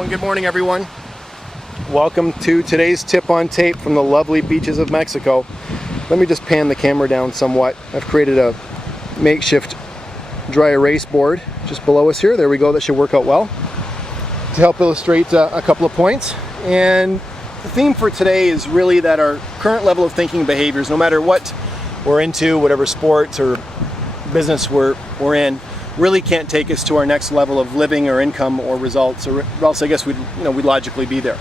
Hello and good morning, everyone. Welcome to today's tip on tape from the lovely beaches of Mexico. Let me just pan the camera down somewhat. I've created a makeshift dry erase board just below us here. There we go. That should work out well to help illustrate a couple of points. And the theme for today is really that our current level of thinking and behaviors, no matter what we're into, whatever sports or business we're in, really can't take us to our next level of living or income or results, or else I guess we'd logically be there.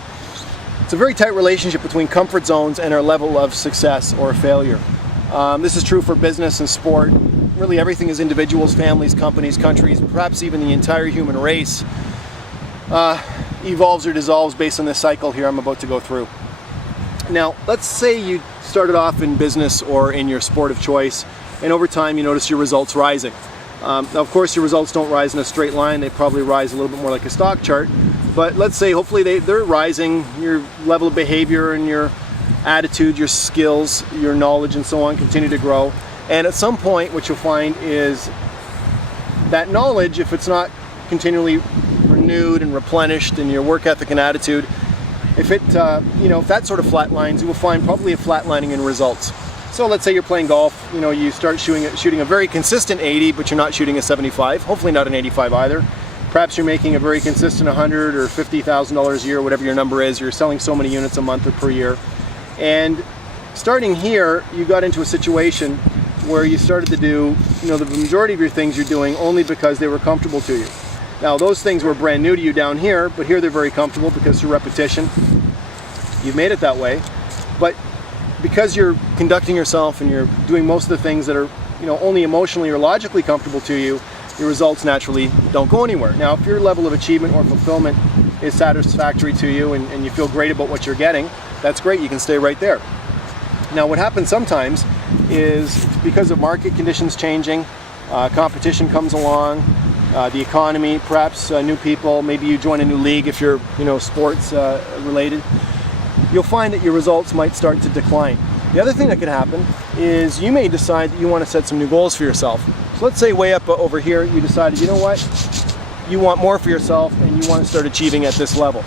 It's a very tight relationship between comfort zones and our level of success or failure. This is true for business and sport. Really everything as individuals, families, companies, countries, perhaps even the entire human race evolves or dissolves based on this cycle here I'm about to go through. Now, let's say you started off in business or in your sport of choice, and over time you notice your results rising. Now, of course, your results don't rise in a straight line. They probably rise a little bit more like a stock chart. But let's say hopefully they're rising. Your level of behavior and your attitude, your skills, your knowledge and so on continue to grow. And at some point, what you'll find is that knowledge, if it's not continually renewed and replenished, and your work ethic and attitude, if that sort of flatlines, you will find probably a flatlining in results. So let's say you're playing golf, you start shooting a very consistent 80, but you're not shooting a 75, hopefully not an 85 either. Perhaps you're making a very consistent $100,000 or $50,000 a year, whatever your number is. You're selling so many units a month or per year. And starting here, you got into a situation where you started to do, the majority of your things you're doing only because they were comfortable to you. Now, those things were brand new to you down here, but here they're very comfortable because through repetition, you've made it that way. But because you're conducting yourself and you're doing most of the things that are, only emotionally or logically comfortable to you, your results naturally don't go anywhere. Now, if your level of achievement or fulfillment is satisfactory to you and you feel great about what you're getting, that's great. You can stay right there. Now, what happens sometimes is because of market conditions changing, competition comes along, the economy, perhaps new people, maybe you join a new league if you're, sports related, you'll find that your results might start to decline. The other thing that could happen is you may decide that you want to set some new goals for yourself. So let's say way up over here, you decided, you want more for yourself and you want to start achieving at this level.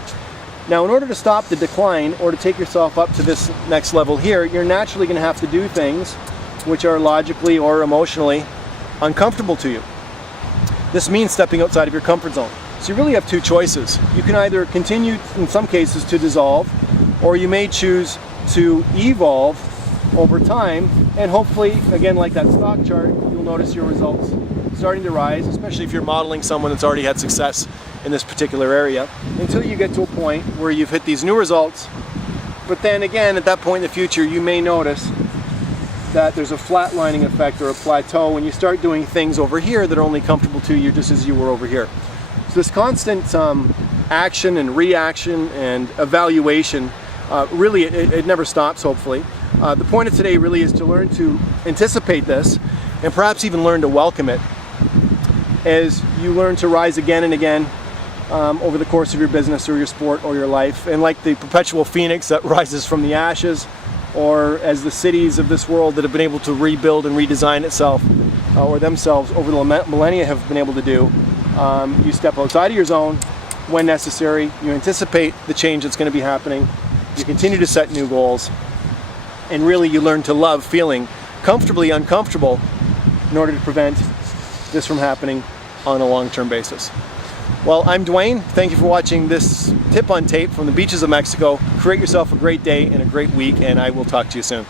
Now, in order to stop the decline or to take yourself up to this next level here, you're naturally going to have to do things which are logically or emotionally uncomfortable to you. This means stepping outside of your comfort zone. So you really have two choices. You can either continue, in some cases, to dissolve, or you may choose to evolve over time, and hopefully, again, like that stock chart, you'll notice your results starting to rise, especially if you're modeling someone that's already had success in this particular area, until you get to a point where you've hit these new results. But then again, at that point in the future, you may notice that there's a flatlining effect or a plateau when you start doing things over here that are only comfortable to you, just as you were over here. So this constant action and reaction and evaluation, really it never stops, hopefully. The point of today really is to learn to anticipate this and perhaps even learn to welcome it as you learn to rise again and again over the course of your business or your sport or your life. And like the perpetual phoenix that rises from the ashes, or as the cities of this world that have been able to rebuild and redesign itself or themselves over the millennia have been able to do, you step outside of your zone when necessary, you anticipate the change that's going to be happening, you continue to set new goals, and really you learn to love feeling comfortably uncomfortable in order to prevent this from happening on a long-term basis. Well, I'm Dwayne. Thank you for watching this tip on tape from the beaches of Mexico. Create yourself a great day and a great week, and I will talk to you soon.